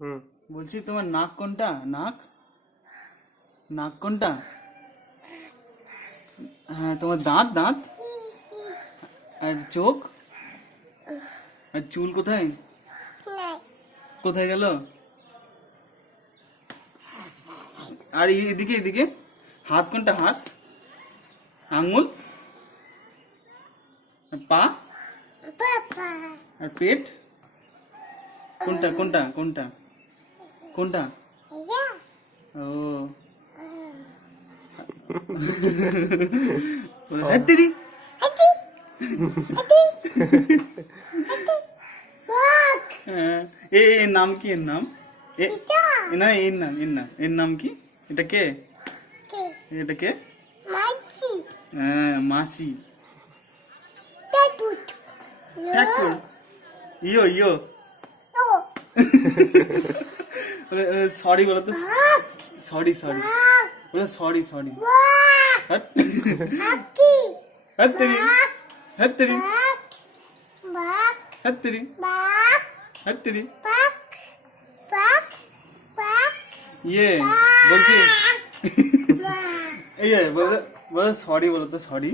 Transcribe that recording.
বলছি তোমার নাক কোনটা? নাক নাক কোনটা? হ্যাঁ, তোমার দাঁত দাঁত আর চোখ আর চুল কোথায় কোথায় গেল? আর এদিকে এদিকে হাত কোনটা? হাত আঙ্গুল আর পা আর পেট কোনটা কোনটা কোনটা কোনটা? ও দিদি এর নাম কি? এর নাম না, এর নাম কি? এটা কে? এটা কে? হ্যাঁ, মাসি। ঠাকুর ইয়ো ইয়ো সরি বলো তো, সরি সরি বলো, সরি সরি। হত্তরি হত্তরি হত্তরি হত্তরি ইয়ে বলছি ইয়ে বলো, সরি বলো তো, সরি।